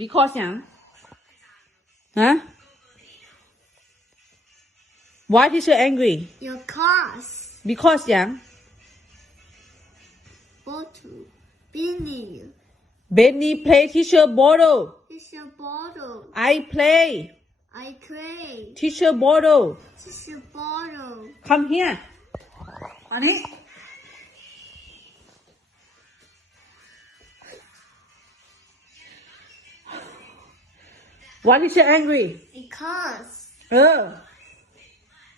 because ยังฮะ why teacher angry Your cars. because ยัง Bottle. Billy. Benny play teacher bottle It's your bottle. I play I play. teacher bottle It's your bottle. come here อันนี้ why teacher angry Because.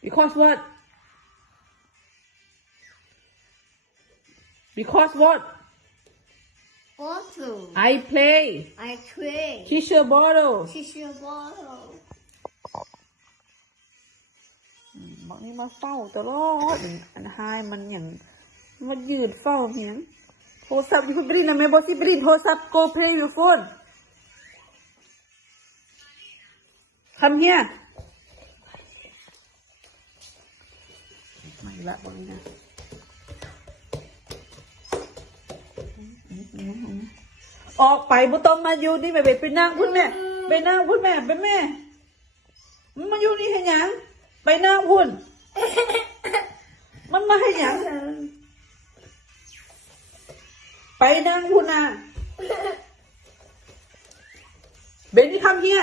because what because what Bottle. I play I play. teacher bottle It's your bottle. บอกนี่มาเฝ้าตลอดอันหายมันอย่างมายืนเฝ้าเพียงโทรศัพท์อยู่บรินนะแม่บอกสิบรินโทรศัพท์ go play your phone come here ไม่ละบอกนี่นะออกไปบุต้องมาอยู่นี่แม่ไปนั่งพุ่นแม่ไปนั่งพุ่นแม่ไปแม่มันมาอยู่นี่ให้หยังไปนั่งพุ่นมันมาให้หยังไปนั่งพุ่นนะเบนนี่คำเฮีย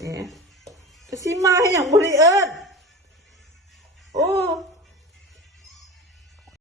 เนี่ยไปซิมาให้หยังบริเอิญโอ้